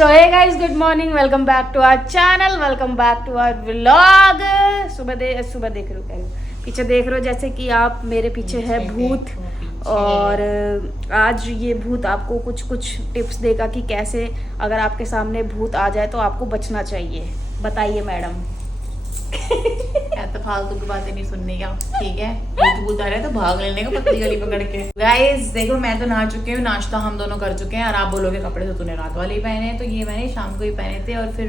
So hey guys, good morning. Welcome back to our channel. Welcome back to our vlog. सुबह देख रहे हो, पीछे देख रहे हो जैसे कि आप मेरे पीछे है भूत। और आज ये भूत आपको कुछ टिप्स देगा कि कैसे अगर आपके सामने भूत आ जाए तो आपको बचना चाहिए। बताइए मैडम। तो फालतू की बातें नहीं सुनने का, ठीक है। भूत आ रहा है तो भाग लेने का पतली गली पकड़ के। गाइस देखो, मैं तो नहा चुकी हूँ, नाश्ता हम दोनों कर चुके हैं। और आप बोलोगे कपड़े तो तूने रात वाले ही पहने हैं, तो ये मैंने शाम को ही पहने थे। और फिर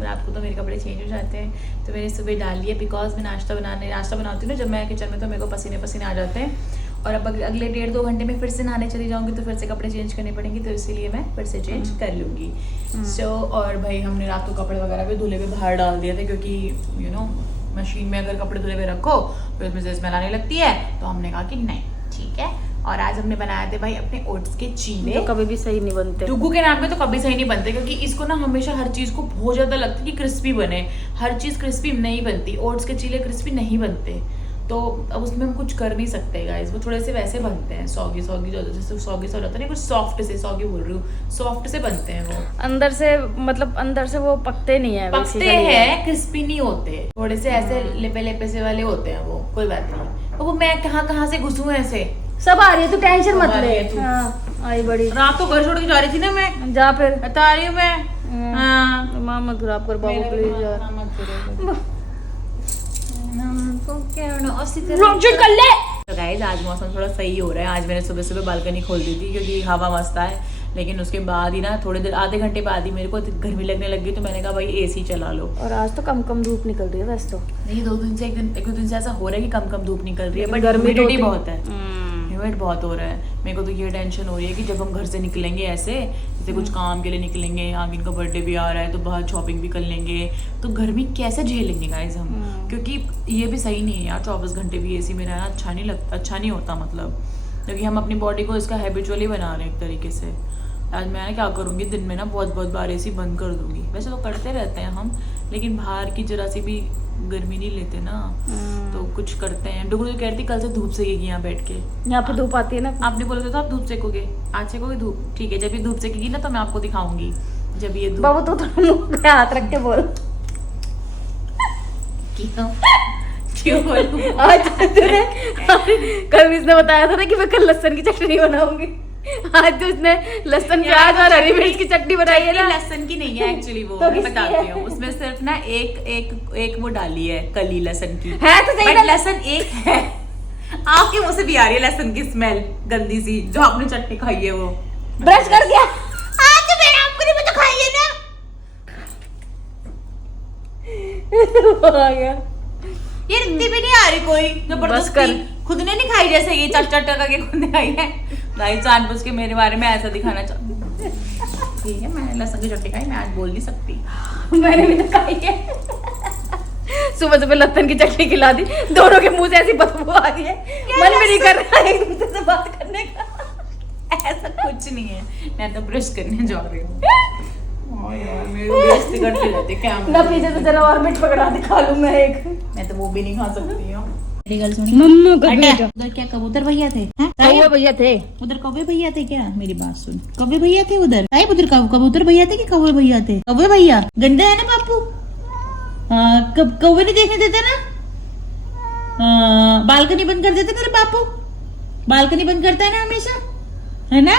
रात को तो मेरे कपड़े चेंज हो जाते हैं, तो मैंने सुबह डाल लिए। बिकॉज मैं नाश्ता बनाती हूँ ना जब मैं किचन में, तो मेरे को पसीने आ जाते हैं। और अब अगले 1.5-2 घंटे में फिर से नहाने चली जाऊंगी, तो फिर से कपड़े चेंज करने पड़ेंगे, तो इसीलिए मैं फिर से चेंज कर लूँगी। और भाई हमने रात को कपड़े वगैरह भी धुले हुए बाहर डाल दिए थे, क्योंकि मशीन में अगर कपड़े धुले हुए रखो तो उसमें से स्मेल आने लगती है। तो हमने कहा कि नहीं, ठीक है। और आज हमने बनाए थे भाई अपने ओट्स के चीले, तो कभी भी सही नहीं बनते। डुगू के नाम पे तो कभी सही नहीं बनते, क्योंकि इसको ना हमेशा हर चीज को बहुत ज्यादा लगता है कि क्रिस्पी बने। हर चीज क्रिस्पी नहीं बनती, ओट्स के चीले क्रिस्पी नहीं बनते। तो अब उसमें हम कुछ कर नहीं सकते गाइस, वो थोड़े से वैसे बनते हैं, सॉगी जैसे सॉगी सा होता है, कुछ सॉफ्ट से, सॉगी बोल रही हूँ, सॉफ्ट से बनते हैं वो। अंदर से वो पकते नहीं है, पकते हैं, क्रिस्पी नहीं होते, थोड़े से ऐसे लेपे से वाले होते हैं वो। कोई बात नहीं। तो वो मैं कहाँ से घुसूं ऐसे, सब आ रही है, तू टेंशन मत ले। आई बड़ी रात को घर छोड़ के जा रही थी ना मैं, जा फिर बता रही हूँ मैं। हाँ माँ मत खराब कर बाबू प्लीज यार। कर ले। तो गाइस आज मौसम थोड़ा सही हो रहा है। आज मैंने सुबह बालकनी खोल दी थी, क्योंकि हवा मस्त है। लेकिन उसके बाद ही ना थोड़ी देर, आधे घंटे बाद ही मेरे को गर्मी लगने लगी, तो मैंने कहा भाई एसी चला लो। और आज तो कम धूप निकल रही है वैसे तो। नहीं, 2 दिन से एक दो दिन से ऐसा हो रहा है कि कम धूप निकल रही है, बट गर्मी बहुत है, ह्यूमिड बहुत हो रहा है। मेरे को तो ये टेंशन हो रही है कि जब हम घर से निकलेंगे ऐसे, जैसे कुछ काम के लिए निकलेंगे, आगे इनका बर्थडे भी आ रहा है, तो बाहर शॉपिंग भी कर लेंगे, तो गर्मी कैसे झेलेंगे गाइस हम। क्योंकि ये भी सही नहीं है यार, 24 घंटे भी एसी में रहना अच्छा नहीं होता, मतलब क्योंकि हम अपनी बॉडी को इसका हैबिचुअली बना रहे हैं एक तरीके से। आज मैं क्या करूँगी, दिन में ना बहुत बार एसी बंद कर दूंगी। वैसे तो करते रहते हैं हम, लेकिन बाहर की जरा सी भी गर्मी नहीं लेते ना, तो कुछ करते हैं। डुगू कह रही थी कल से धूप सेकेगी यहाँ बैठ के। यहाँ पे धूप आती है ना, आपने बोला था तो आप धूप सेकोगे, आज सेकोगे धूप, ठीक है। जब ये धूप सेकेगी ना, तो मैं आपको दिखाऊंगी। जब ये धूप, बाबू तो मुंह पे हाथ रख के बोल। क्यों बोलूं? आज तूने कल इसने बताया था ना कि मैं कल लहसुन की चटनी बनाऊंगी। आज तो उसने लहसुन प्याज और हरी मिर्च की चटनी बनाई है ना। लहसुन की नहीं है एक्चुअली वो, तो मैं बताती हूँ। उसमें सिर्फ ना एक वो डाली है कली लहसुन की है, तो सही बट लहसुन एक है। आपके मुंह से भी आ रही है लहसुन की स्मेल गंदी सी, जो आपने चटनी खाई है वो। ब्रश कर दिया आज तो मैंने आपको नहीं पता खाई है ना। आ गया ये इतनी भी नहीं आ रही कोई जबरदस्ती, खुद ने नहीं खाई, जैसे ये चट करके खुद ने खाई है। गाइस जानबूझ के मेरे बारे में ऐसा दिखाना चाहती, ठीक है। मैंने लहसुन की चटनी खाई, मैं आज बोल नहीं सकती। मैंने भी तो खाई है। सुबह लहसुन की चटनी खिला दी, दोनों के मुंह से ऐसी बदबू आ रही है, मन भी नहीं कर रहा है एक दूसरे से बात करने का। ऐसा कुछ नहीं है, मैं तो ब्रश करने जा रही हूँ। यार मेरी बेइज्जती करते रहते क्या। ना पीछे से जरा और मिर्च पकड़ा दे, खा लूं मैं एक। मैं तो वो भी नहीं खा सकती हूँ। मम्मा का बेटा, उधर क्या कबूतर भैया थे? कौवे भैया थे उधर, कौवे भैया थे क्या? मेरी बात सुन, कौवे भैया थे उधर। उधर कबूतर भैया थे कि कौवे भैया थे? कौवे भैया गंदे है ना बापू, कौवे नहीं देखने देते ना। बालकनी बंद कर देते तेरे बापू, बालकनी बंद करता है ना हमेशा, है ना।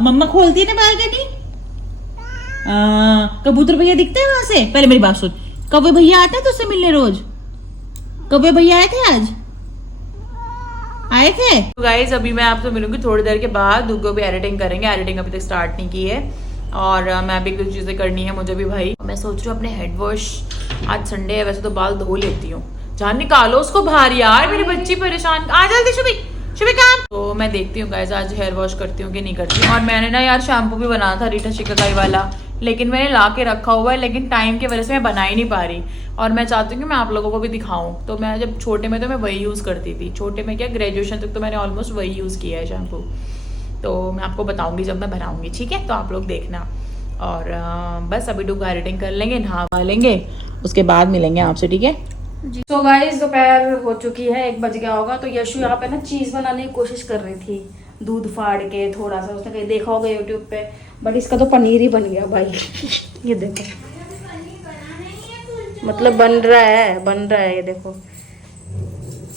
मम्मा खोलती है ना बालकनी। कबूतर भैया दिखते हैं वहां से। पहले मेरी बात सुन, कौवे भैया आते हैं तुझसे मिलने रोज? कौवे भैया आए थे आज? आए थे? तो गाइस अभी मैं आपसे मिलूंगी थोड़ी देर के बाद। दुग्गो भी एडिटिंग करेंगे, एडिटिंग अभी तक स्टार्ट नहीं की है। और मैं भी कुछ चीजें करनी है मुझे भी भाई। मैं सोच रही हूँ अपने हेड वॉश, आज संडे है वैसे तो बाल धो लेती हूँ। जान निकालो उसको बाहर यार, मेरी बच्ची परेशान। आ जल्दी शुभी काम। तो मैं देखती हूँ गाइस आज हेयर वॉश करती हूँ कि नहीं करती। और मैंने ना यार शैम्पू भी बनाया था रीठा शिकाकाई वाला, लेकिन मैंने ला के रखा हुआ है, लेकिन टाइम की वजह से मैं बना ही नहीं पा रही। और मैं चाहती हूँ कि मैं आप लोगों को भी दिखाऊं। तो मैं जब छोटे में तो मैं वही यूज़ करती थी, छोटे में क्या ग्रेजुएशन तक तो मैंने ऑलमोस्ट वही यूज़ किया है शैम्पू। तो मैं आपको बताऊंगी जब मैं बनाऊंगी, ठीक है। तो आप लोग देखना। और बस अभी डुग एडिटिंग कर लेंगे, नहा लेंगे, उसके बाद मिलेंगे आपसे, ठीक है जी। तो गाइस दोपहर हो चुकी है, 1 बज गया होगा। तो यशु यहाँ पे ना चीज बनाने की कोशिश कर रही थी। दूध फाड़ के थोड़ा सा, उसने कहीं देखा होगा यूट्यूब पे, बट इसका तो पनीर ही बन गया भाई। ये देखो, मतलब बन रहा है ये देखो।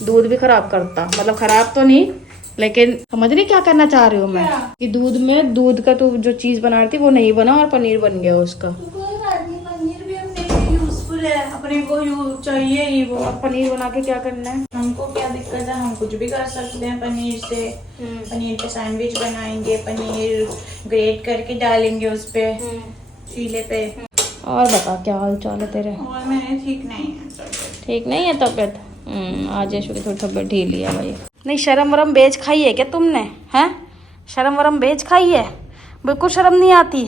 दूध भी खराब करता, मतलब खराब तो नहीं, लेकिन समझ नहीं क्या करना चाह रही हूँ मैं कि दूध में दूध का तो जो चीज बना रही थी वो नहीं बना और पनीर बन गया उसका। पनीर भी अपने लिए यूजफुल है, अपने को यूज चाहिए ही वो। और पनीर बना के क्या करना है? हमको क्या दिक्कत है, हम कुछ भी कर सकते हैं पनीर से। पनीर के सैंडविच बनाएंगे, पनीर ग्रेट करके डालेंगे उस पे चीले पे। और बता क्या हाल चाल है तेरे? और मैंने ठीक नहीं है, ठीक नहीं है तबीयत? आज यशु की थोड़ी तबीयत ढीली है भाई। नहीं शर्म वरम बेच खाई है क्या तुमने? हैं शर्म वरम बेच खाई है? बिल्कुल शर्म नहीं आती।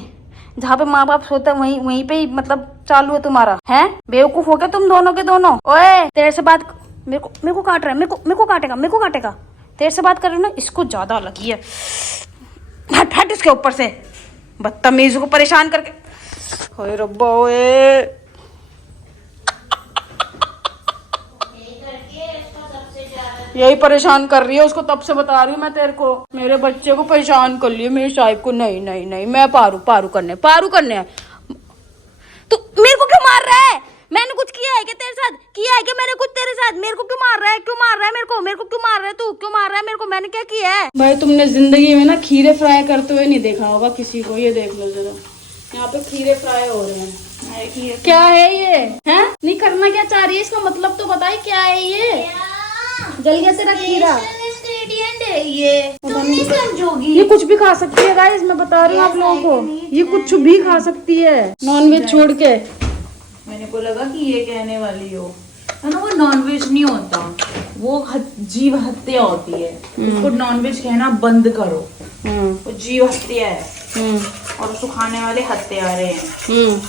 जहाँ पे माँ बाप सोते हैं वहीं पे ही मतलब चालू है तुम्हारा। हैं बेवकूफ हो गए तुम दोनों के दोनों। ओए तेरे से बात, मेरे को काट रहा है, मेरे को काटेगा। तेरे से बात कर रही हूँ ना, इसको ज्यादा लगी है। हट हट इसके ऊपर से, बदतमीज को परेशान करके। ओए रब्बा ओए, यही परेशान कर रही है उसको, तब से बता रही हूँ मैं तेरे को। मेरे बच्चे को परेशान कर लिया, मेरे साहिब को। नहीं नहीं नहीं, मैं पारू करने तू मेरे को क्यों मार रहा है? मैंने कुछ किया है क्या तेरे साथ? किया है क्या मैंने कुछ तेरे साथ? मेरे को क्यों मार रहा है? क्यों मार रहा है मेरे को क्यों मार रहा है तू? क्यों मार रहा है मेरे को? मैंने क्या किया है? भाई तुमने जिंदगी में ना खीरे फ्राई करते हुए नहीं देखा होगा किसी को। ये देख लो जरा, यहाँ पे खीरे फ्राई हो रहे हैं। क्या है ये? हैं नहीं करना क्या चाह रही है? इसका मतलब तो बताए क्या है ये? जल गया तेरा खीरा। इंग्रेडिएंट है ये, तुम नहीं समझोगी। ये कुछ भी खा सकती है गाइस, मैं बता रही हूँ आप लोगों को, ये कुछ भी खा सकती है नॉनवेज छोड़ के। मैंने को लगा कि ये कहने वाली हो ना, वो नॉनवेज नहीं होता, वो जीव हत्या होती है। उसको नॉनवेज कहना बंद करो, वो जीव हत्या है और उसको खाने वाले हत्यारे हैं।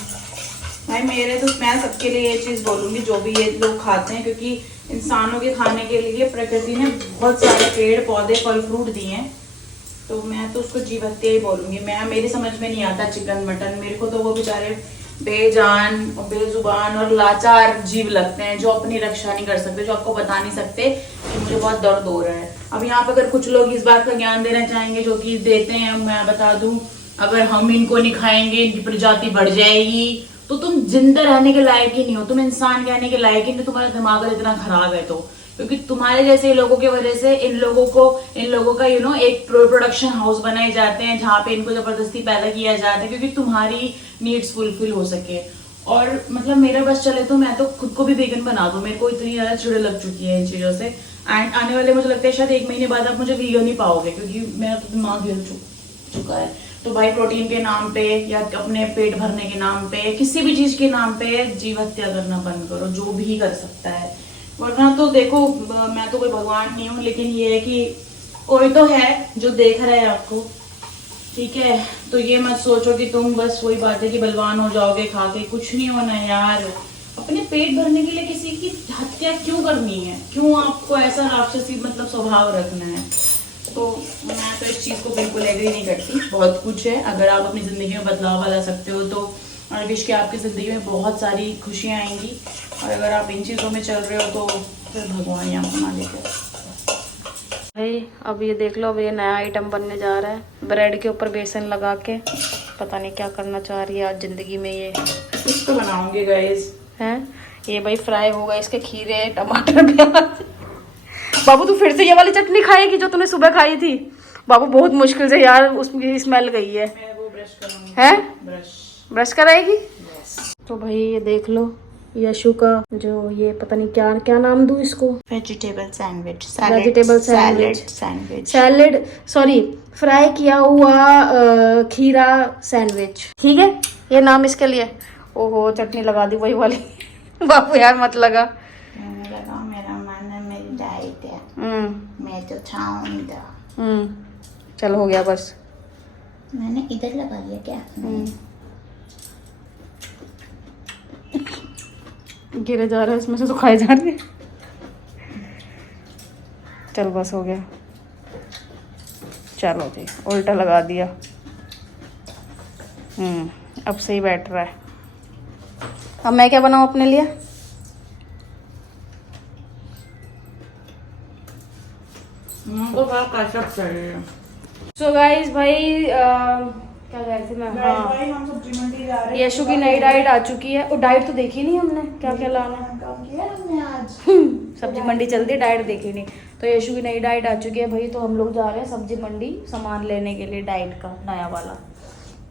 भाई मेरे तो मैं सबके लिए ये चीज बोलूंगी, जो भी ये लोग खाते हैं, क्योंकि इंसानों के खाने के लिए प्रकृति ने बहुत सारे पेड़ पौधे फल फ्रूट दिए हैं, तो मैं तो उसको जीव हत्या ही बोलूंगी। मेरी समझ में नहीं आता चिकन मटन, मेरे को तो वो बेचारे बेजान बेजुबान और लाचार जीव लगते हैं, जो अपनी रक्षा नहीं कर सकते, जो आपको बता नहीं सकते कि मुझे बहुत दर्द हो रहा है। अब यहाँ पे अगर कुछ लोग इस बात का ज्ञान देना चाहेंगे, जो कि देते हैं, मैं बता दूं, अगर हम इनको नहीं खाएंगे इनकी प्रजाति बढ़ जाएगी, तो तुम जिंदा रहने के लायक ही नहीं हो, तुम इंसान कहने के लायक ही नहीं। तुम्हारा दिमाग इतना खराब है तो, क्योंकि तुम्हारे जैसे लोगों की वजह से इन लोगों का एक प्रोडक्शन हाउस बनाए जाते हैं, जहाँ पे इनको जबरदस्ती पैदा किया जाता है, क्योंकि तुम्हारी नीड्स फुलफिल हो सके। और मतलब मेरा बस चले तो मैं तो खुद को भी वेगन बना दूं, मेरे को इतनी ज्यादा चिड़ लग चुकी है इन चीजों से। एंड आने वाले मुझे लगता है शायद 1 महीने बाद आप मुझे वीगन ही पाओगे, क्योंकि मेरा तो दिमाग हिल चुका है। तो भाई प्रोटीन के नाम पे या अपने पेट भरने के नाम पे, किसी भी चीज के नाम पे जीव हत्या करना बंद करो, जो भी कर सकता है। वरना तो देखो, मैं तो कोई भगवान नहीं हूँ, लेकिन ये है कि कोई तो है जो देख रहा है आपको, ठीक है? तो ये मत सोचो कि तुम बस वही बात है कि बलवान हो जाओगे खा के, कुछ नहीं होना है यार। अपने पेट भरने के लिए किसी की हत्या क्यों करनी है? क्यों आपको ऐसा राक्षसी मतलब स्वभाव रखना है? तो मैं तो इस चीज को बिल्कुल एग्री नहीं करती। बहुत कुछ है, अगर आप अपनी जिंदगी में बदलाव ला सकते हो तो आई विश कि आपकी जिंदगी में बहुत सारी खुशियां आएंगी, और अगर आप इन चीजों में चल रहे हो तो फिर भगवान यहाँ बना देते हैं। भाई अब ये देख लो, अब ये नया आइटम बनने जा रहा है, ब्रेड के ऊपर बेसन लगा के। पता नहीं क्या करना चाह रही है आज जिंदगी में ये। कुछ तो बनाऊंगी गाइस। हैं ये भाई फ्राई होगा, इसके खीरे टमाटर प्याज। बाबू तू फिर से ये वाली चटनी खाएगी जो तूने सुबह खाई थी? बाबू बहुत मुश्किल से यार उसकी स्मेल गई है। मैं वो ब्रश करूंगी। हैं ब्रश कराएगी? तो भाई ये देख लो, यशु का जो ये पता नहीं क्या नाम दूं इसको, vegetable sandwich, salad sorry, fry किया हुआ खीरा सैंडविच, ठीक है ये नाम इसके लिए। ओहो चटनी लगा दी वही वाली। बाबू यार मत लगा। मेरा मन है, मेरी डाइट है, मैं तो खाऊंगा। चल हो गया बस। मैंने इधर लगा दिया क्या? गिरे जा रहा है इसमें से तो खाए जा रहे। चल बस हो गया। चलो जी उल्टा लगा दिया। अब सही बैठ रहा है। अब मैं क्या बनाऊं अपने लिए? तो केचप चाहिए। सो गाइस भाई क्या कह रहे थे मैं, हाँ भाई हम सब्जी मंडी जा रहे हैं। यशु की नई डाइट आ चुकी है। और डाइट तो देखी नहीं हमने, क्या क्या लाना काम किया हमने आज। सब्जी मंडी चलती है, डाइट देखी नहीं। तो यशु की नई डाइट आ चुकी है भाई, तो हम लोग जा रहे हैं सब्जी मंडी सामान लेने के लिए डाइट का नया वाला।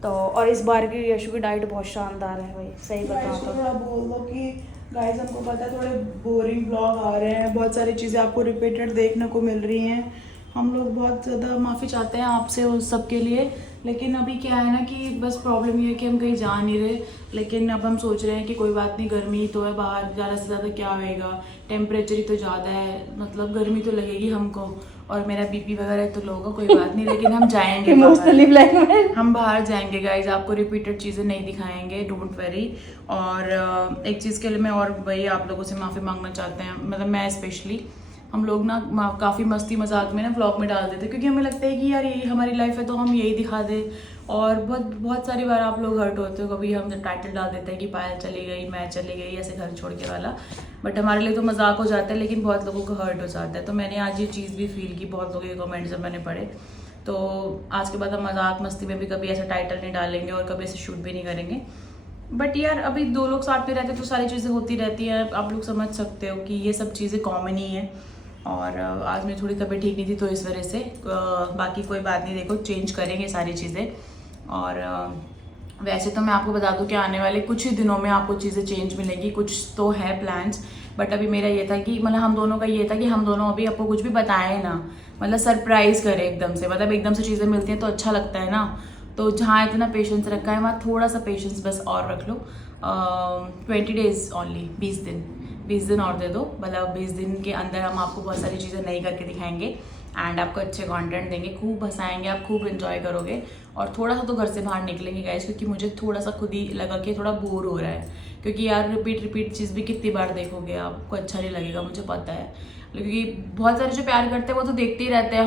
तो और इस बार की यशु की डाइट बहुत शानदार है भाई, सही बताऊं तो। थोड़ा बोल दो कि गाइस हमको पता है थोड़े बोरिंग ब्लॉग आ रहे हैं, बहुत सारी चीज़ें आपको रिपीटेड देखने को मिल रही हैं। हम लोग बहुत ज़्यादा माफ़ी चाहते हैं आपसे उस सब के लिए, लेकिन अभी क्या है ना कि बस प्रॉब्लम ये है कि हम कहीं जा नहीं रहे। लेकिन अब हम सोच रहे हैं कि कोई बात नहीं, गर्मी तो है बाहर, ज़्यादा से ज़्यादा क्या होएगा, टेम्परेचर ही तो ज़्यादा है, मतलब गर्मी तो लगेगी हमको, और मेरा बीपी वगैरह तो लोगों कोई बात नहीं, लेकिन हम जाएंगे बाहर। हम बाहर जाएंगे गाइज, आपको रिपीटेड चीज़ें नहीं दिखाएंगे, डोंट वेरी। और एक चीज़ के लिए मैं और भाई आप लोगों से माफ़ी मांगना चाहते हैं, मतलब मैं स्पेशली, हम लोग ना काफ़ी मस्ती मजाक में ना व्लॉग में डाल देते हैं, क्योंकि हमें लगता है कि यार यही हमारी लाइफ है तो हम यही दिखा दें। और बहुत सारी बार आप लोग हर्ट होते हो, कभी हम टाइटल डाल देते हैं कि पायल चली गई, मैं चली गई, ऐसे घर छोड़ के वाला, बट हमारे लिए तो मजाक हो जाता है, लेकिन बहुत लोगों को हर्ट हो जाता है। तो मैंने आज ये चीज़ भी फील की, बहुत लोगों के कमेंट्स जब मैंने पढ़े, तो आज के बाद हम मजाक मस्ती में भी कभी ऐसा टाइटल नहीं डालेंगे और कभी ऐसे शूट भी नहीं करेंगे। बट यार अभी 2 लोग साथ में रहते तो सारी चीज़ें होती रहती हैं, आप लोग समझ सकते हो कि ये सब चीज़ें कॉमन ही है। और आज मेरी थोड़ी तबीयत ठीक नहीं थी तो इस वजह से, बाकी कोई बात नहीं, देखो चेंज करेंगे सारी चीज़ें। और वैसे तो मैं आपको बता दूं कि आने वाले कुछ ही दिनों में आपको चीज़ें चेंज मिलेंगी, कुछ तो है प्लान्स, बट अभी मेरा ये था कि मतलब हम दोनों का ये था कि हम दोनों अभी आपको कुछ भी बताएं ना, मतलब सरप्राइज़ करें एकदम से, मतलब एकदम से चीज़ें मिलती हैं तो अच्छा लगता है ना। तो जहाँ इतना पेशेंस रखा है वहाँ थोड़ा सा पेशेंस बस और रख लो। 20 डेज़ ओनली, 20 दिन और दे दो, मतलब 20 दिन के अंदर हम आपको बहुत सारी चीज़ें नई करके दिखाएंगे एंड आपको अच्छे कंटेंट देंगे, खूब हंसाएंगे, आप खूब एंजॉय करोगे। और थोड़ा सा तो घर से बाहर निकलेंगे गाइस, क्योंकि मुझे थोड़ा सा खुद ही लगा कि थोड़ा बोर हो रहा है, क्योंकि यार रिपीट चीज़ भी कितनी बार देखोगे, आपको अच्छा नहीं लगेगा, मुझे पता है, क्योंकि बहुत सारे जो प्यार करते हैं वो तो देखते ही रहते हैं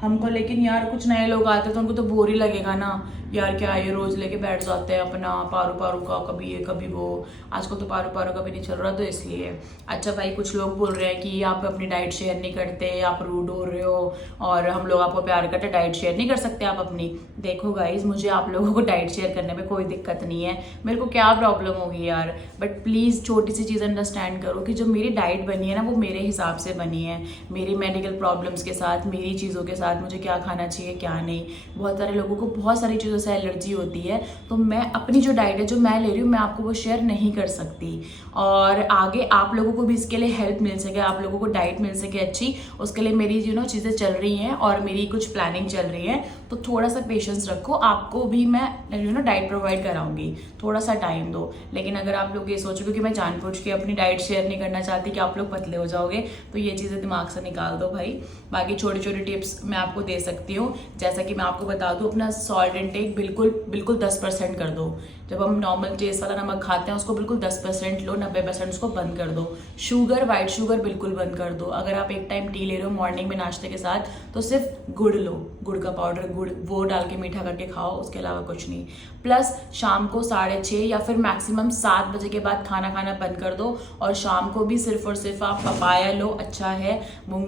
हमको, लेकिन यार कुछ नए लोग आते हैं तो उनको तो बोर ही लगेगा ना यार, क्या ये रोज़ लेके बैठ जाते हैं अपना पारू का, कभी ये कभी वो। आजकल तो पारू का भी नहीं चल रहा, तो इसलिए। अच्छा भाई, कुछ लोग बोल रहे हैं कि आप अपनी डाइट शेयर नहीं करते, आप रूड हो रहे हो, और हम लोग आपको प्यार करते, डाइट शेयर नहीं कर सकते आप अपनी। देखो गाइज, मुझे आप लोगों को डाइट शेयर करने में कोई दिक्कत नहीं है, मेरे को क्या प्रॉब्लम होगी यार, बट प्लीज़ छोटी सी चीज़ अंडरस्टैंड करो कि जो मेरी डाइट बनी है ना वो मेरे हिसाब से बनी है, मेरी मेडिकल प्रॉब्लम्स के साथ, मेरी चीज़ों के साथ, मुझे क्या खाना चाहिए क्या नहीं। बहुत सारे लोगों को बहुत सारी चीज़ों से एलर्जी होती है, तो मैं अपनी जो डाइट है जो मैं ले रही हूँ मैं आपको वो शेयर नहीं कर सकती। और आगे आप लोगों को भी इसके लिए हेल्प मिल सके, आप लोगों को डाइट मिल सके अच्छी, उसके लिए मेरी चीज़ें चल रही हैं और मेरी कुछ प्लानिंग चल रही है, तो थोड़ा सा पेशेंस रखो, आपको भी मैं डाइट प्रोवाइड कराऊंगी, थोड़ा सा टाइम दो। लेकिन अगर आप लोग ये सोचोगे कि मैं जानबूझ के अपनी डाइट शेयर नहीं करना चाहती कि आप लोग पतले हो जाओगे, तो ये चीज़ें दिमाग से निकाल दो भाई। बाकी छोटी छोटी टिप्स मैं आपको दे सकती हूँ, जैसा कि मैं आपको बता दूँ, अपना सॉल्ट इनटेक बिल्कुल 10% कर दो। जब हम नॉर्मल टेस्ट वाला नमक खाते हैं उसको बिल्कुल 10% लो, 90% उसको बंद कर दो। शुगर, वाइट शुगर बिल्कुल बंद कर दो। अगर आप एक टाइम टी ले रहे हो मॉर्निंग में नाश्ते के साथ, तो सिर्फ गुड़ लो, गुड़ का पाउडर, गुड़ वो डाल के मीठा करके खाओ, उसके अलावा कुछ नहीं। प्लस शाम को 6:30 या फिर मैक्सिमम 7 बजे के बाद खाना खाना बंद कर दो, और शाम को भी सिर्फ और सिर्फ आप पपाया लो, अच्छा है, मूंग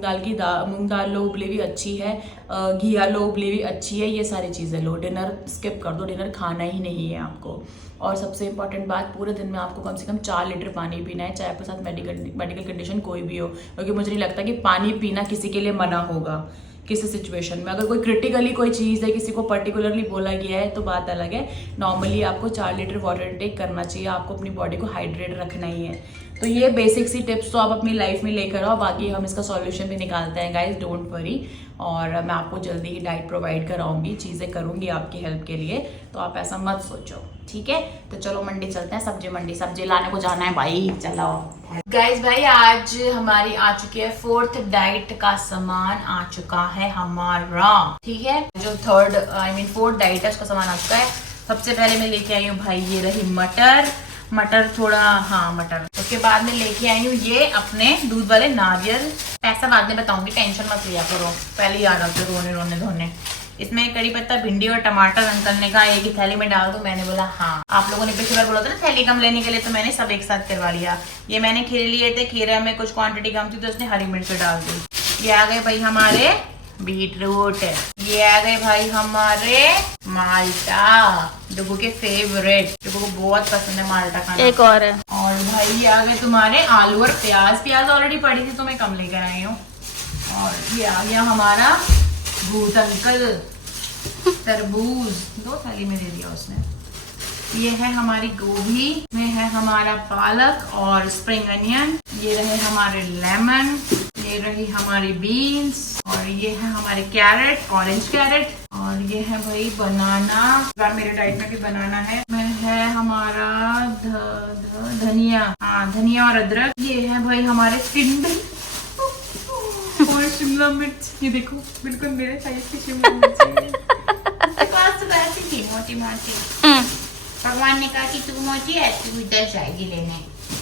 दाल लो, उबली हुई अच्छी है, घिया लो, उबली हुई अच्छी है, ये सारी चीज़ें लो। डिनर स्किप कर दो, डिनर खाना ही नहीं है आपको। और सबसे इंपॉर्टेंट बात, पूरे दिन में आपको कम से कम 4 लीटर पानी पीना है, चाहे आपके साथ मेडिकल कंडीशन कोई भी हो, क्योंकि मुझे नहीं लगता कि पानी पीना किसी के लिए मना होगा किसी सिचुएशन में। अगर कोई क्रिटिकली कोई चीज़ है, किसी को पर्टिकुलरली बोला गया है तो बात अलग है, नॉर्मली आपको 4 लीटर वाटर इनटेक करना चाहिए, आपको अपनी बॉडी को हाइड्रेट रखना ही है। तो ये बेसिक सी टिप्स तो आप अपनी लाइफ में लेकर आओ, बाकी हम इसका सॉल्यूशन भी निकालते हैं गाइज, डोंट वरी। और मैं आपको जल्दी ही डाइट प्रोवाइड कराऊंगी, चीज़ें करूंगी आपकी हेल्प के लिए, तो आप ऐसा मत सोचो, ठीक है। तो चलो मंडी चलते हैं, सब्जी मंडी, सब्जी लाने को जाना है भाई, चलो गाइज। भाई आज हमारी आ चुकी है 4th डाइट का सामान आ चुका है हमारा, ठीक है। जो 4th डाइट है उसका सामान आ चुका है। सबसे पहले मैं लेके आई हूँ भाई, ये रही मटर थोड़ा, हाँ मटर। उसके बाद में लेके आई हूँ ये अपने दूध वाले नारियल, पैसा बाद में बताऊंगी, टेंशन मत लिया करो, पहले ही आ रहा था रोने धोने। इसमें कड़ी पत्ता, भिंडी और टमाटर अंकल ने कहा एक ही थैली में डाल दो, मैंने बोला हाँ। आप लोगों ने पिछली बार बोला था ना थैली कम लेने के लिए, तो मैंने सब एक साथ करवा लिया। ये मैंने खीरे लिए थे, खीरे में कुछ क्वांटिटी कम थी तो उसने हरी मिर्च डाल दी। ये आ गए भाई हमारे बीटरूट। ये आ गए भाई हमारे माल्टा, डुगू के फेवरेट, डुगू को बहुत पसंद है माल्टा खाना। एक और है। और भाई ये आ गए तुम्हारे आलू और प्याज ऑलरेडी पड़ी थी तो मैं कम लेकर आई हूँ। और ये आ गया हमारा भूत अंकल तरबूज, 2 थाली में दे दिया उसने। ये है हमारी गोभी, में है हमारा पालक और स्प्रिंग अनियन, ये रहे हमारे लेमन, ये रही हमारी बीन्स, और ये है हमारे कैरेट, ऑरेंज कैरेट, और ये है भाई बनाना। मेरे डाइट में भी बनाना है। में है हमारा धनिया, हाँ धनिया और अदरक। ये है भाई हमारे टिंडे और शिमला मिर्च। ये देखो बिल्कुल मेरे साइज की शिमला मिर्च थी, मोटी मोटी। भगवान ने कहा कि तू मोटी है, तू इधर जाएगी लेने।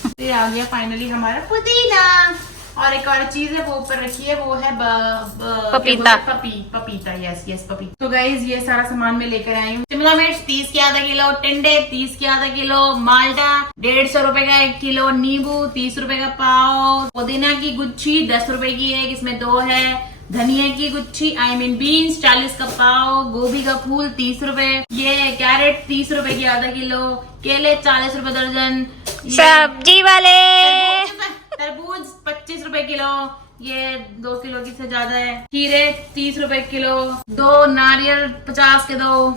फिर आ गया फाइनली हमारा पुदीना, और एक और चीज है वो ऊपर रखी है, वो है पपीता। पपीता, यस पपीता। तो गाइज ये सारा सामान मैं लेकर आई हूँ। शिमला मिर्च 30 के आधा किलो, टिंडे 30 के आधा किलो, माल्टा 150 रुपए का 1 किलो, नींबू 30 रुपए का पाव, पुदीना की गुच्छी 10 रुपए की एक, इसमें 2 है, धनिया की गुच्छी बीन्स 40 का पाव, गोभी का फूल 30 रुपए, ये कैरेट 30 रुपए की आधा किलो, केले 40 रुपए दर्जन, सब्जी वाले तरबूज 25 रुपए किलो, ये 2 किलो की से ज्यादा है, खीरे 30 रुपए किलो, 2 नारियल 50 के 2,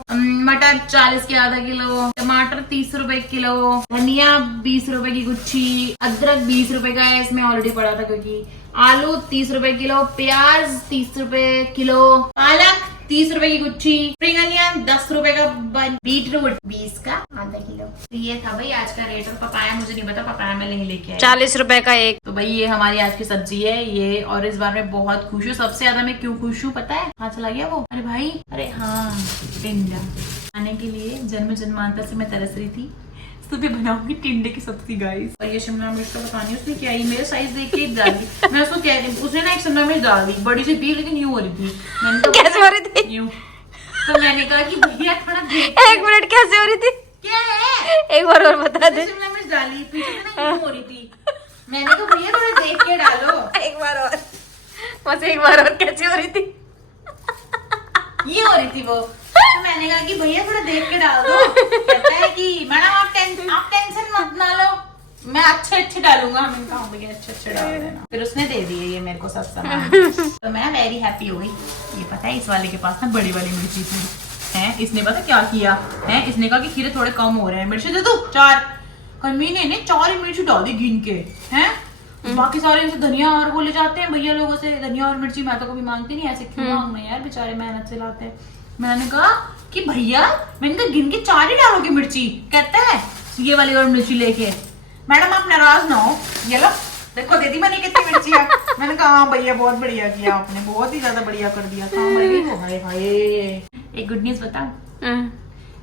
मटर 40 के आधा किलो, टमाटर 30 रुपए किलो, धनिया 20 रुपए की गुच्छी, अदरक 20 रुपए का है, इसमें ऑलरेडी पड़ा था क्योंकि, आलू 30 रुपए किलो, प्याज 30 रुपए किलो, पालक 30 रुपए की गुच्छी, स्प्रिंग अनियन 10 रुपए का, बीटरूट 20 का आधा किलो। तो ये था भाई आज का रेट। और पपाया मुझे नहीं पता, पपाया मैं नहीं लेके आई, 40 रुपए का एक। तो भाई ये हमारी आज की सब्जी है ये। और इस बार मैं बहुत खुश हूँ। सबसे ज्यादा मैं क्यों खुश हूँ पता है? हाँ चला गया वो, अरे भाई, अरे हाँ टिंडा खाने के लिए जन्म जन्मांतर से मैं तरस रही थी। सुबह बनाऊंगी टिंडे की सब्जी गाइस। और ये शिमला मिर्च का पता नहीं उसने क्या ही मेरे साइज देख के डाली। मैं उसको कह रही, उसने ना एक शिमला मिर्च डाल दी, बड़ी सी थी लेकिन यूं हो रही थी। मैंने कैसे हो रही थी? यूं। तो मैंने कहा कि भैया थोड़ा देख, 1 मिनट कैसे हो रही थी? क्या है? एक बार और बता दे। शिमला मिर्च डाली, पीछे से ना यूं हो रही थी। मैंने कहा भैया थोड़ा देख के डालो। एक बार और, बस एक बार और कैसे हो रही थी? ये हो रही थी वो। तो मैंने कहा कि भैया थोड़ा देख के डाल दो। कहता है कि मैडम आप टेंशन मत ना लो, मैं अच्छे डालूंगा। मैंने कहा भैया अच्छे डाल देना। फिर उसने दे दिए ये मेरे को सब सामान। तो मैं वेरी हैप्पी हो गई। ये पता है इस वाले के पास ना बड़ी वाली मिर्ची थी है, इसने पता क्या किया है, इसने कहा कि खीरे थोड़े कम हो रहे हैं, मिर्ची दे दो 4। कमीने ने 4 ही मिर्ची डाल दी गिन के हैं। बाकी सारे इनसे धनिया और वो ले जाते हैं भैया लोगों से, धनिया और मिर्ची। मैं तो कभी मांगती नहीं, ऐसे क्यों मांगना यार, बेचारे मेहनत से लाते हैं। मैंने कहा कि भैया, मैंने कहा गिन के 4 ही डालोगे मिर्ची? कहता है ये वाली और मिर्ची लेके। मैडम आप नाराज ना हो, ये लो देखो दे दी मैंने कितनी मिर्ची है। मैंने कहा हाँ भैया बहुत बढ़िया किया आपने, बहुत ही ज्यादा बढ़िया कर दिया था। हाय हाय। एक गुड न्यूज बताऊं,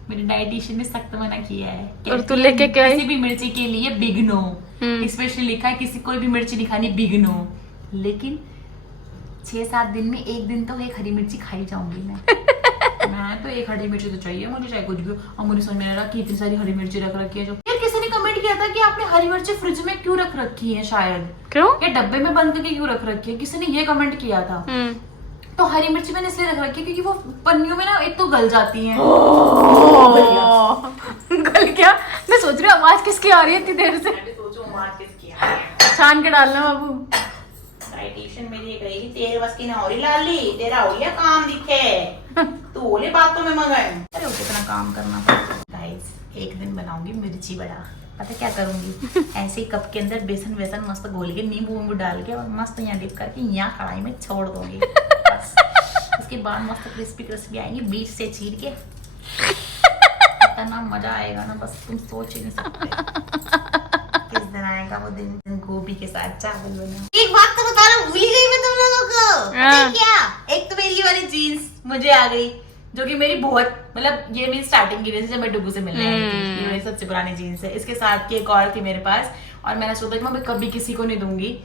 मेरे डाइटिशियन ने सख्त मना किया है। और तू लेके क्या किसी भी मिर्ची के लिए बिग नो, स्पेशली लिखा है किसी कोई भी मिर्ची नहीं खानी, बिग नो। लेकिन 6-7 दिन में 1 दिन तो एक हरी मिर्ची खाई जाऊंगी मैं तो एक हरी मिर्ची तो चाहिए मुझे, चाहे कुछ भी। और मुझे समझ में आ रहा कि इतनी सारी हरी मिर्ची रख रखी है। जो यार किसी ने कमेंट किया था कि आपने हरी मिर्ची फ्रिज में क्यों रख रखी है, शायद क्यों या डब्बे में बंद करके क्यों रख रखी है, किसी ने ये कमेंट किया था। तो हरी मिर्ची मैंने इसलिए रख रखी है क्योंकि वो पन्नियों में ना एक तो गल जाती है। गल क्या? मैं सोच रही हूँ आवाज किसकी आ रही है इतनी देर से। छान के डालना बाबू। डाइटिशियन मेरी एक रही, तेरे बस की ना हो रही लाली, तेरा हो गया काम दिखे तू बोले बातों में मगन। अरे कितना काम करना पड़ता है गाइस। एक दिन बनाऊंगी मिर्ची बड़ा, पता क्या करूंगी, ऐसे ही कप के अंदर बेसन वेसन मस्त घोल के नींबू वूंबू डाल के और मस्त यहाँ डिप करके यहाँ कढ़ाई में छोड़ दूंगी। बस उसके बाद मस्त क्रिस्पी आएंगे बीच से चीर के। इतना मजा आएगा ना बस तुम सोच ही नहीं सकते। किस दिन आएगा वो दिन गोभी के साथ चावल बना। एक बात तो बता रहा, भूल गई मैं तुम लोगों को। क्या? एक तो मेरी वाली जीन्स मुझे आ गई, जो कि मेरी बहुत मतलब ये मेरी स्टार्टिंग की जब मैं डुगू से मिलने आई थी। ये मेरी सबसे पुरानी जीन्स है। इसके साथ की एक और थी मेरे पास, और मैंने सोचा कि मैं कभी किसी को नहीं दूंगी।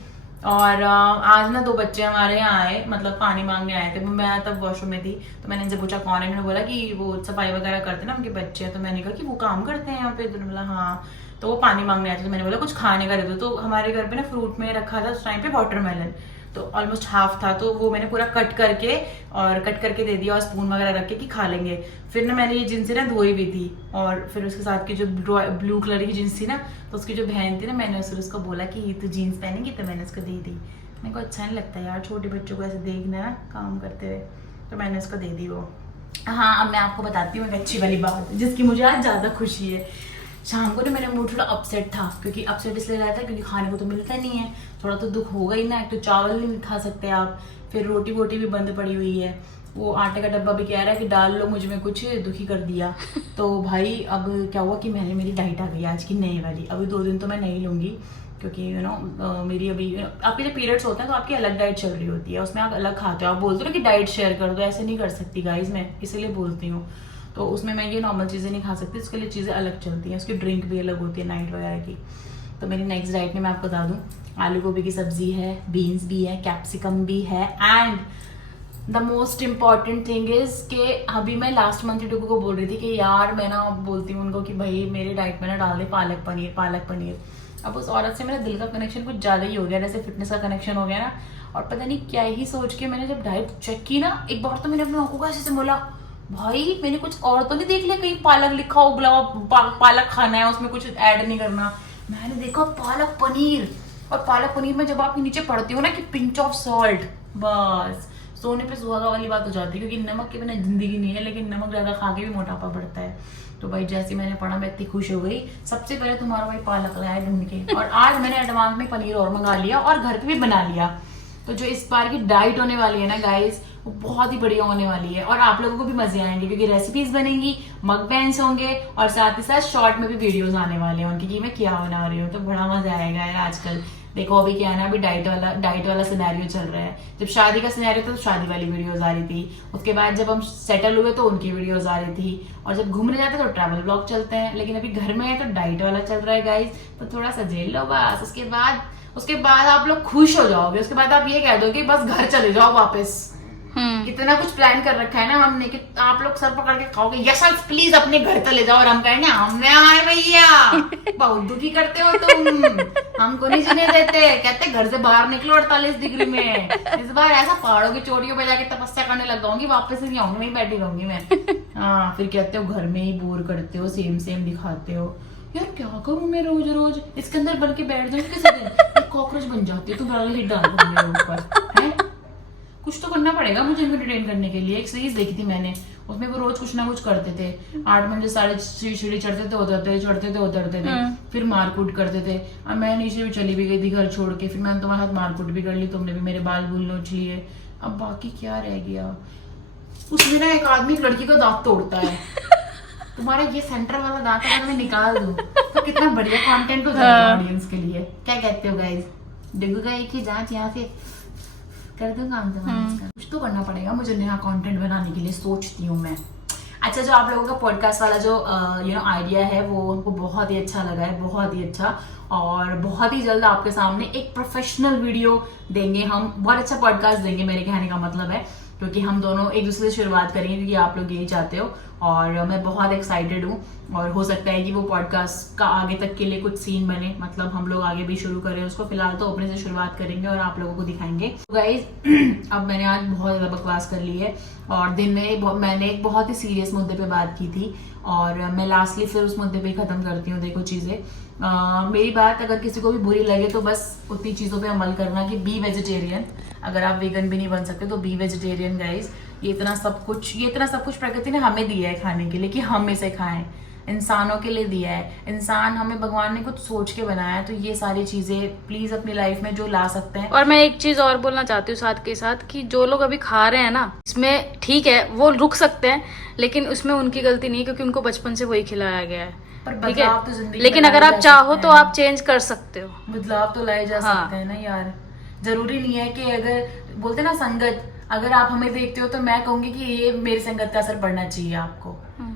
और आज ना 2 बच्चे हमारे यहाँ आए, मतलब पानी मांगने आए थे। मैं तब वॉशरूम में थी, तो मैंने इनसे पूछा कौन है। इन्होंने बोला कि वो सफाई वगैरह करते ना उनके बच्चे। तो मैंने कहा कि वो काम करते हैं यहाँ पे? तो बोला हाँ। तो वो पानी मांगने आए थे, तो मैंने बोला कुछ खाने का दे दो। तो हमारे घर पे ना फ्रूट में रखा था उस टाइम पे वाटरमेलन। तो ऑलमोस्ट हाफ था, तो वो मैंने पूरा कट करके दे दिया और स्पून वगैरह रख के कि खा लेंगे। फिर ना मैंने ये जींस ना धोई हुई थी, और फिर उसके साथ की जो ब्लू कलर की जींस थी ना, तो उसकी जो बहन थी ना, मैंने उसको बोला कि तू जीन्स पहनेगी, तो मैंने उसको दे दी। मेरे को अच्छा नहीं लगता यार छोटे बच्चों को ऐसे देखना ना काम करते हुए, तो मैंने उसको दे दी वो। हाँ, अब मैं आपको बताती हूँ एक अच्छी वाली बात जिसकी मुझे आज ज़्यादा खुशी है। शाम को ना मेरा मूड थोड़ा अपसेट था, क्योंकि अपसेट इसलिए रहता है क्योंकि खाने को तो मिलता नहीं है, थोड़ा तो दुख होगा ही ना। एक तो चावल नहीं खा सकते आप, फिर रोटी वोटी भी बंद पड़ी हुई है, वो आटे का डब्बा भी कह रहा है कि डाल लो, मुझ में कुछ दुखी कर दिया। तो भाई अब क्या हुआ कि मैंने मेरी डाइट आ गई आज की नई वाली। अभी 2 दिन तो मैं नहीं लूँगी, क्योंकि मेरी अभी आपके जब पीरियड्स होते हैं तो आपकी अलग डाइट चल रही होती है, उसमें आप अलग खाते हो। आप बोलते हो ना कि डाइट शेयर कर दो, ऐसे नहीं कर सकती गाइज, मैं इसीलिए बोलती हूँ। तो उसमें मैं ये नॉर्मल चीज़ें नहीं खा सकती, उसके लिए चीज़ें अलग चलती हैं, उसकी ड्रिंक भी अलग होती है नाइट वगैरह की। तो मेरी नेक्स्ट डाइट में मैं आपको बता दूँ, आलू गोभी की सब्जी है, बीन्स भी है, कैप्सिकम भी है, and the most important thing is कि अभी मैं लास्ट मंथ यूट्यूब को बोल रही थी कि यार मैं ना बोलती हूँ उनको कि भाई मेरे डाइट में ना डाल दे पालक पनीर। अब उस औरत से मेरा दिल का कनेक्शन कुछ ज़्यादा ही हो गया, जैसे फिटनेस का कनेक्शन हो गया ना। और पता नहीं क्या ही सोच के मैंने जब डाइट चेक की ना, एक बार तो मैंने अपने आंखों को ऐसे से बोला, भाई मैंने कुछ और तो नहीं देख लिया कहीं पालक लिखा हो, उबला पालक खाना है, उसमें कुछ ऐड नहीं करना। मैंने देखा पालक पनीर, और पालक पनीर में जब आप नीचे पढ़ती हो ना कि पिंच ऑफ सॉल्ट, बस सोने पे सुहागा वाली बात हो जाती है, क्योंकि नमक के बिना जिंदगी नहीं है, लेकिन नमक ज्यादा खा के भी मोटापा बढ़ता है। तो भाई जैसे मैंने पढ़ा मैं इतनी खुश हो गई। सबसे पहले तुम्हारा भाई पालक लाया ढूंढ के, और आज मैंने एडवांस में पनीर और मंगा लिया और घर पे भी बना लिया। तो जो इस बार की डाइट होने वाली है ना गाइस, वो बहुत ही बढ़िया होने वाली है, और आप लोगों को भी मजे आएंगे, क्योंकि रेसिपीज बनेंगी, मकबैंग्स होंगे, और साथ ही साथ शॉर्ट में भी वीडियोस आने वाले हैं उनकी कि मैं क्या बना रही हूँ। तो बड़ा मजा आएगा यार। आजकल देखो अभी क्या है ना, अभी डाइट वाला सिनेरियो चल रहा है। जब शादी का सिनेरियो था तो शादी वाली वीडियोस आ रही थी, उसके बाद जब हम सेटल हुए तो उनकी वीडियोस आ रही थी, और जब घूमने जाते तो ट्रैवल ब्लॉग चलते हैं। लेकिन अभी घर में है तो डाइट वाला चल रहा है गाइस, तो थोड़ा सा झेल लो बस। उसके बाद आप लोग खुश हो जाओगे, उसके बाद आप ये कह दो कि बस घर चले जाओ वापस। इतना कुछ प्लान कर रखा है ना हमने कि आप लोग सर पकड़ के खाओगे, यस प्लीज अपने घर चले जाओ, और हम कहेंगे हमने आए भैया, बहुत दुखी करते हो तुम, हमको नहीं जीने देते, कहते घर से बाहर निकलो 48 डिग्री में। इस बार ऐसा पहाड़ों की चोटियों पे जाके तपस्या करने लग जाऊंगी, वापस नहीं आऊंगी, वहीं बैठी रहूंगी मैं। हाँ, फिर कहते हो घर में ही बोर करते हो, सेम दिखाते हो। यार क्या करूं मैं रोज रोज, इसके अंदर बन के बैठ जाऊं किसी दिन, कॉकरोच बन जाती है, तो बड़ा हिट डाल दूं मेरे ऊपर है। कुछ तो करना पड़ेगा मुझे इनको एंटरटेन करने के लिए। एक सीरीज देखी थी मैंने, उसमें वो रोज कुछ ना कुछ करते थे। 8 बजे सारे सीढ़ी चढ़ते थे उतरते थे, फिर मारकूट करते थे। अब मैं नीचे भी चली भी गई थी घर छोड़ के, फिर मैंने तुम्हारे साथ मारकूट भी कर ली, तुमने भी मेरे बाल बूल नोच लिए। अब बाकी क्या रह गया। उसमें ना एक आदमी एक लड़की का दांत तोड़ता है, तुम्हारा ये सेंटर वाला दांत अगर मैं निकाल दूं तो कितना बढ़िया कंटेंट हो जाएगा ऑडियंस के लिए। क्या कहते हो गाइस? डिगूगा एक ही जांच यहाँ से कर दूं काम तुम्हारा। कुछ तो करना पड़ेगा मुझे नया कंटेंट बनाने के लिए, सोचती हूँ मैं। अच्छा, जो आप लोगों का पॉडकास्ट वाला जो आइडिया है वो हमको बहुत ही अच्छा लगा है, बहुत ही अच्छा। और बहुत ही जल्द आपके सामने एक प्रोफेशनल वीडियो देंगे हम, बहुत अच्छा पॉडकास्ट देंगे, मेरे कहने का मतलब है, क्योंकि हम दोनों एक दूसरे से शुरुआत करेंगे, क्योंकि आप लोग यही चाहते हो। और मैं बहुत एक्साइटेड हूँ, और हो सकता है कि वो पॉडकास्ट का आगे तक के लिए कुछ सीन बने, मतलब हम लोग आगे भी शुरू करें उसको। फिलहाल तो अपने से शुरुआत करेंगे और आप लोगों को दिखाएंगे। तो गाइज अब मैंने आज बहुत ज़्यादा बकवास कर ली है, और दिन में मैंने एक बहुत ही सीरियस मुद्दे पे बात की थी, और मैं लास्टली फिर उस मुद्दे पे ख़त्म करती हूँ। देखो चीज़ें, मेरी बात अगर किसी को भी बुरी लगे तो बस उतनी चीज़ों पे अमल करना कि बी वेजिटेरियन। अगर आप वेगन भी नहीं बन सकते तो बी वेजिटेरियन गाइज। ये इतना सब कुछ प्रकृति ने हमें दिया है खाने के लिए कि हम इसे खाएं, इंसानों के लिए दिया है। इंसान हमें भगवान ने कुछ सोच के बनाया है, तो ये सारी चीजें प्लीज अपनी लाइफ में जो ला सकते हैं। और मैं एक चीज और बोलना चाहती हूँ साथ के साथ, कि जो लोग अभी खा रहे हैं ना, इसमें ठीक है वो रुक सकते हैं, लेकिन उसमें उनकी गलती नहीं है, क्योंकि उनको बचपन से वही खिलाया गया है, ठीक है। तो लेकिन अगर आप चाहो तो आप चेंज कर सकते हो, बदलाव तो लाए जा सकते हैं ना यार। जरूरी नहीं है कि अगर बोलते ना संगत, अगर आप हमें देखते हो तो मैं कहूंगी कि ये मेरी संगत का असर पड़ना चाहिए आपको।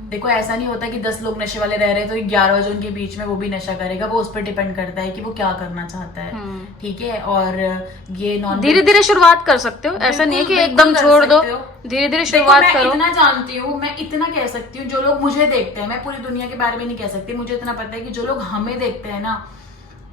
देखो ऐसा नहीं होता कि 10 लोग नशे वाले रह रहे तो 11 जो उनके बीच में वो भी नशा करेगा, वो उस पर डिपेंड करता है कि वो क्या करना चाहता है, ठीक है। और ये नॉन धीरे धीरे शुरुआत कर सकते हो, ऐसा नहीं है कि एकदम छोड़ दो, धीरे धीरे शुरुआत करो। मैं इतना जानती हूँ, मैं इतना कह सकती हूँ, जो लोग मुझे देखते हैं, मैं पूरी दुनिया के बारे में नहीं कह सकती, मुझे इतना पता है कि जो लोग हमें देखते हैं ना,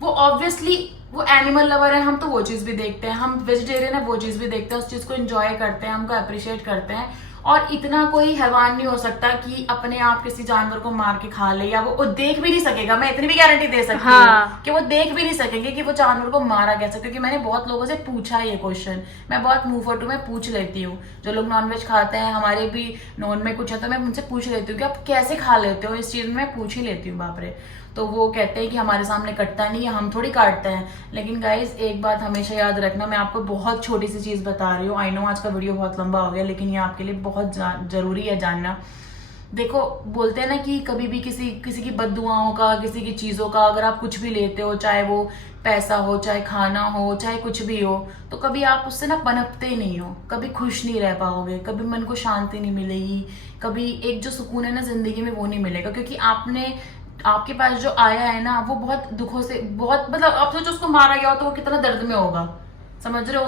वो ऑब्वियसली वो एनिमल लवर है, हम तो वो चीज भी देखते हैं, हम वेजिटेरियन है वो चीज भी देखते हैं, उस चीज को एंजॉय करते हैं, हमको अप्रिशिएट करते हैं। और इतना कोई हैवान नहीं हो सकता कि अपने आप किसी जानवर को मार के खा ले, या वो देख भी नहीं सकेगा। मैं इतनी भी गारंटी दे सकती हूँ कि वो देख भी नहीं सकेंगे कि वो जानवर को मारा कैसे, क्योंकि मैंने बहुत लोगों से पूछा ये क्वेश्चन। मैं बहुत मुंह फटू में पूछ लेती हूँ, जो लोग नॉनवेज खाते हैं, हमारे भी नॉन में कुछ है तो मैं उनसे पूछ लेती हूँ कि आप कैसे खा लेते हो, इस चीज में मैं पूछ ही लेती हूँ, बाप रे। तो वो कहते हैं कि हमारे सामने कटता नहीं है, हम थोड़ी काटते हैं। लेकिन गाइज एक बात हमेशा याद रखना, मैं आपको बहुत छोटी सी चीज बता रही हूँ। आई नो आज का वीडियो बहुत लंबा हो गया, लेकिन ये आपके लिए बहुत जरूरी है जानना। देखो बोलते हैं ना कि कभी भी किसी की बद्दुआओं का, किसी की चीजों का अगर आप कुछ भी लेते हो, चाहे वो पैसा हो, चाहे खाना हो, चाहे कुछ भी हो, तो कभी आप उससे ना पनपते ही नहीं हो, कभी खुश नहीं रह पाओगे, कभी मन को शांति नहीं मिलेगी, कभी एक जो सुकून है ना जिंदगी में वो नहीं मिलेगा। क्योंकि आपके पास जो आया है ना वो बहुत दुखों से, बहुत मतलब आप सोचो उसको मारा गया हो तो वो कितना दर्द में होगा, समझ रहे हो?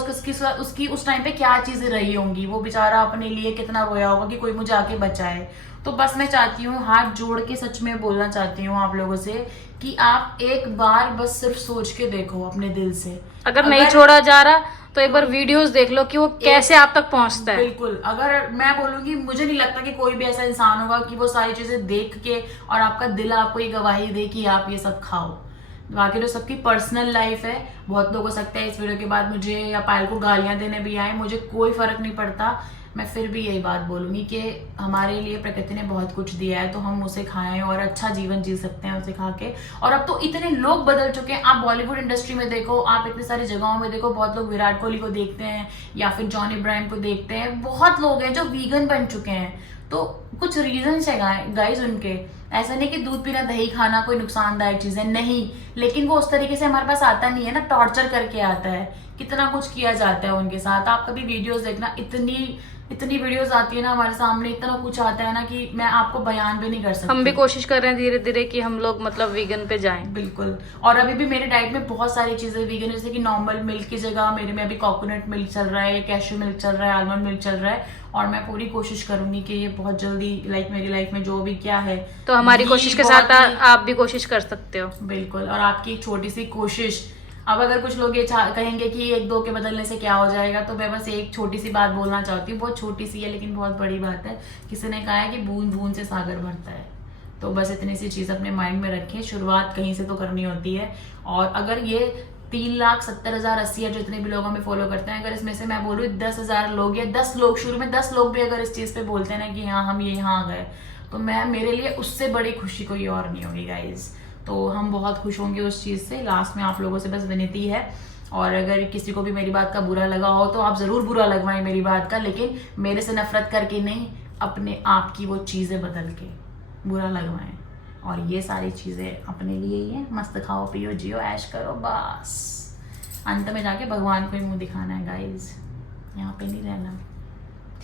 उसकी उस टाइम पे क्या चीजें रही होंगी, वो बेचारा अपने लिए कितना रोया होगा कि कोई मुझे आके बचाए। तो बस मैं चाहती हूँ, हाथ जोड़ के सच में बोलना चाहती हूँ आप लोगों से कि आप एक बार बस सिर्फ सोच के देखो अपने दिल से, अगर नहीं छोड़ा जा रहा तो एक बार वीडियोस देख लो कि वो कैसे आप तक पहुंचता है। बिल्कुल, अगर मैं बोलूंगी, मुझे नहीं लगता कि कोई भी ऐसा इंसान होगा कि वो सारी चीजें देख के और आपका दिल आपको ये गवाही दे कि आप ये सब खाओ। बाकी तो सबकी पर्सनल लाइफ है। बहुत लोग हो सकता है इस वीडियो के बाद मुझे या पायल को गालियां देने भी आए, मुझे कोई फर्क नहीं पड़ता। मैं फिर भी यही बात बोलूंगी कि हमारे लिए प्रकृति ने बहुत कुछ दिया है, तो हम उसे खाएं और अच्छा जीवन जी सकते हैं उसे खा के। और अब तो इतने लोग बदल चुके हैं, आप बॉलीवुड इंडस्ट्री में देखो, आप इतनी सारी जगहों में देखो, बहुत लोग विराट कोहली को देखते हैं या फिर जॉन इब्राहिम को देखते हैं, बहुत लोग हैं जो वीगन बन चुके हैं। तो कुछ रीजंस है गाइज उनके, ऐसा नहीं कि दूध पीना, दही खाना कोई नुकसानदायक चीज है, नहीं, लेकिन वो उस तरीके से हमारे पास आता नहीं है ना, टॉर्चर करके आता है, कितना कुछ किया जाता है उनके साथ। आप कभी वीडियोस देखना, इतनी वीडियोस आती है ना हमारे सामने, इतना कुछ आता है ना कि मैं आपको बयान भी नहीं कर सकती। हम भी कोशिश कर रहे हैं धीरे धीरे कि हम लोग मतलब वीगन पे जाएं। बिल्कुल, और अभी भी मेरे डाइट में बहुत सारी चीजें वीगन, जैसे कि नॉर्मल मिल्क की जगह मेरे में अभी कोकोनट मिल्क चल रहा है, कैश्यू मिल्क चल रहा है, आलमंड मिल्क चल रहा है। और मैं पूरी कोशिश करूंगी कि ये बहुत जल्दी मेरी लाइफ में जो भी क्या है, तो हमारी कोशिश के साथ आप भी कोशिश कर सकते हो। बिल्कुल, और आपकी एक छोटी सी कोशिश। अब अगर कुछ लोग ये कहेंगे कि एक दो के बदलने से क्या हो जाएगा, तो मैं बस एक छोटी सी बात बोलना चाहती हूँ, बहुत छोटी सी है लेकिन बहुत बड़ी बात है। किसी ने कहा है कि बूंद बूंद से सागर भरता है, तो बस इतनी सी चीज अपने माइंड में रखें। शुरुआत कहीं से तो करनी होती है। और अगर ये 3,70,080 जो इतने भी लोग हमें फॉलो करते हैं, अगर इसमें से मैं बोलूँ 10,000 लोग या 10 लोग, शुरू में 10 लोग भी अगर इस चीज पे बोलते हैं ना कि हाँ हम ये यहाँ आ गए, तो मेरे लिए उससे बड़ी खुशी कोई और नहीं होगी गाइज। तो हम बहुत खुश होंगे उस चीज से। लास्ट में आप लोगों से बस विनती है, और अगर किसी को भी मेरी बात का बुरा लगा हो तो आप जरूर बुरा लगवाएं मेरी बात का, लेकिन मेरे से नफरत करके नहीं, अपने आप की वो चीजें बदल के बुरा लगवाएं। और ये सारी चीजें अपने लिए ही है, मस्त खाओ पियो जियो ऐश करो, बस अंत में जाके भगवान को ही मुंह दिखाना है गाइज, यहाँ पे नहीं रहना,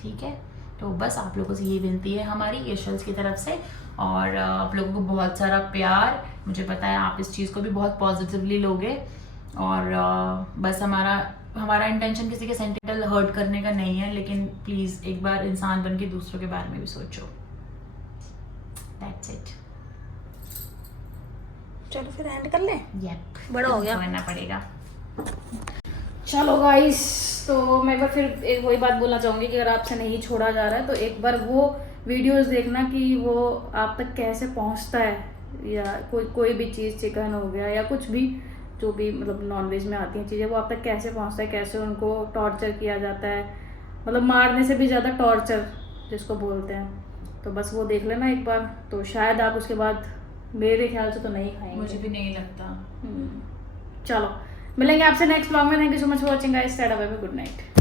ठीक है? तो बस आप लोगों से ये विनती है हमारी यशल्स की तरफ से, और आप लोगों को बहुत सारा प्यार। मुझे पता है आप इस चीज़ को भी बहुत पॉजिटिवली लोगे, और बस हमारा इंटेंशन किसी के सेंटिमेंटल हर्ट करने का नहीं है, लेकिन प्लीज़ एक बार इंसान बन के दूसरों के बारे में भी सोचो। That's it. चलो फिर एंड कर ले, बड़ा हो गया, करना पड़ेगा। चलो गाइस, तो मैं एक बार फिर वही बात बोलना चाहूंगी कि अगर आपसे नहीं छोड़ा जा रहा है तो एक बार वो वीडियोस देखना कि वो आप तक कैसे पहुंचता है, या कोई भी चीज़, चिकन हो गया या कुछ भी, जो भी मतलब नॉनवेज में आती हैं चीज़ें, वो आप तक कैसे पहुंचता है, कैसे उनको टॉर्चर किया जाता है, मतलब मारने से भी ज़्यादा टॉर्चर जिसको बोलते हैं। तो बस वो देख लेना एक बार, तो शायद आप उसके बाद, मेरे ख्याल से तो नहीं खाएंगे। मुझे भी नहीं लगता। चलो मिलेंगे आपसे नेक्स्ट व्लॉग में। Thank you so much for watching guys, tata bye bye, good night.